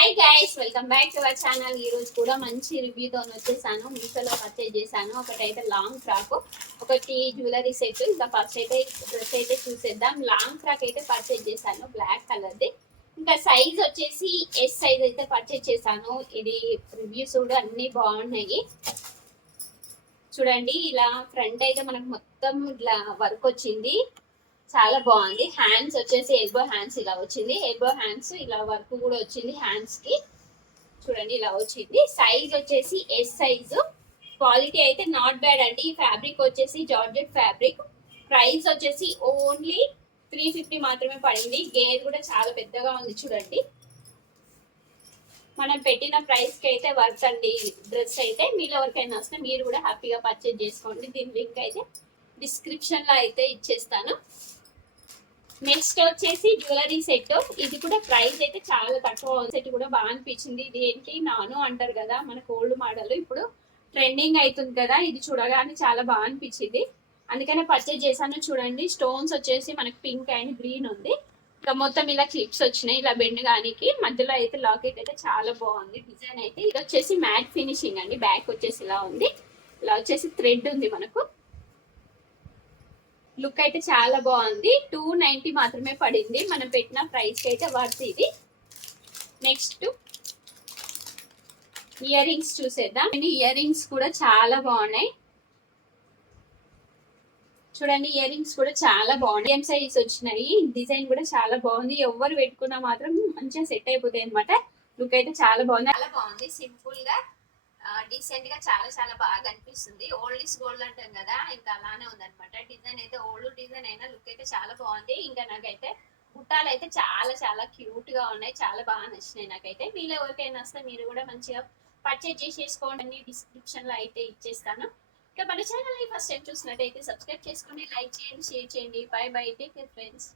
Hi guys, welcome back to our channel. ఈ రోజు కూడా మంచి రివ్యూతో వచ్చేసాను. మీషోలో పర్చేజ్ చేశాను. ఒకటైతే లాంగ్ ఫ్రాక్, ఒకటి జ్యువెలరీ సెట్. ఇంకా ఫస్ట్ అయితే డ్రెస్ అయితే చూసేద్దాం. లాంగ్ ఫ్రాక్ అయితే పర్చేజ్ చేశాను, బ్లాక్ కలర్ది. ఇంకా సైజ్ వచ్చేసి ఎస్ సైజ్ అయితే పర్చేజ్ చేశాను. ఇది రివ్యూస్ కూడా అన్ని బాగున్నాయి. చూడండి, ఇలా ఫ్రంట్ అయితే మనకు మొత్తం ఇట్లా వర్క్ వచ్చింది, చాలా బాగుంది. హ్యాండ్స్ వచ్చేసి ఎల్బో హ్యాండ్స్ ఇలా వచ్చింది. ఎల్బో హ్యాండ్స్ ఇలా వర్క్ కూడా వచ్చింది హ్యాండ్స్ కి. చూడండి ఇలా వచ్చింది. సైజ్ వచ్చేసి ఎస్ సైజు. క్వాలిటీ అయితే నాట్ బ్యాడ్ అండి. ఫ్యాబ్రిక్ వచ్చేసి జార్జెట్ ఫ్యాబ్రిక్. ప్రైస్ వచ్చేసి ఓన్లీ 350 మాత్రమే పడింది. గేర్ కూడా చాలా పెద్దగా ఉంది చూడండి. మనం పెట్టిన ప్రైస్ కి అయితే వర్త్ అండి. డ్రెస్ అయితే మీలో ఎవరికైనా వస్తే మీరు కూడా హ్యాపీగా పర్చేజ్ చేసుకోండి. దీని లింక్ అయితే డిస్క్రిప్షన్ లో అయితే ఇచ్చేస్తాను. నెక్స్ట్ వచ్చేసి జ్యువెలరీ సెట్. ఇది కూడా ప్రైస్ అయితే చాలా తక్కువ. సెట్ కూడా బాగా అనిపించింది. ఇది ఏంటి నాను అంటారు కదా, మనకు ఓల్డ్ మోడల్ ఇప్పుడు ట్రెండింగ్ అవుతుంది కదా. ఇది చూడగానే చాలా బాగా అనిపించింది, అందుకనే పర్చేజ్ చేశాను. చూడండి, స్టోన్స్ వచ్చేసి మనకి పింక్ అండ్ గ్రీన్ ఉంది. ఇంకా మొత్తం ఇలా క్లిప్స్ వచ్చినాయి ఇలా బెండ్ గానికి. మధ్యలో అయితే లాకెట్ అయితే చాలా బాగుంది డిజైన్ అయితే. ఇది వచ్చేసి మ్యాట్ ఫినిషింగ్ అండి. బ్యాక్ వచ్చేసి ఇలా ఉంది. ఇలా వచ్చేసి థ్రెడ్ ఉంది మనకు. లుక్ అయితే చాలా బాగుంది. 290 మాత్రమే పడింది. మనం పెట్టిన ప్రైస్ అయితే వర్త్ ఇది. నెక్స్ట్ ఇయర్ రింగ్స్ చూసేద్దాం. ఇయర్ రింగ్స్ కూడా చాలా బాగున్నాయి. చూడండి, ఇయర్ రింగ్స్ కూడా చాలా బాగున్నాయి. ఏం సైజ్ వచ్చినాయి. డిజైన్ కూడా చాలా బాగుంది. ఎవరు పెట్టుకున్నా మాత్రం మంచిగా సెట్ అయిపోతాయి అనమాట. లుక్ అయితే చాలా బాగుంది. చాలా బాగుంది. సింపుల్ గా డీసెంట్ గా చాలా చాలా బాగా అనిపిస్తుంది. ఓల్డ్ ఇస్ గోల్డ్ అంటాం కదా, ఇంకా అలానే ఉందన్నమాట. డిజైన్ అయితే ఓల్డ్ డిజైన్ అయినా లుక్ అయితే చాలా బాగుంది. ఇంకా నాకైతే బుట్టాలు అయితే చాలా చాలా క్యూట్ గా ఉన్నాయి. చాలా బాగా నచ్చినాయి నాకైతే. మీలో ఎవరికైనా వస్తే మీరు కూడా మంచిగా పర్చేజ్ చేసేసుకోండి. అన్ని డిస్క్రిప్షన్ లో అయితే ఇచ్చేస్తాను. ఇంకా మన ఛానల్ ఫస్ట్ టైం చూసినట్టయితే సబ్స్క్రైబ్ చేసుకోండి, లైక్ చేయండి, షేర్ చేయండి. By by, take care friends.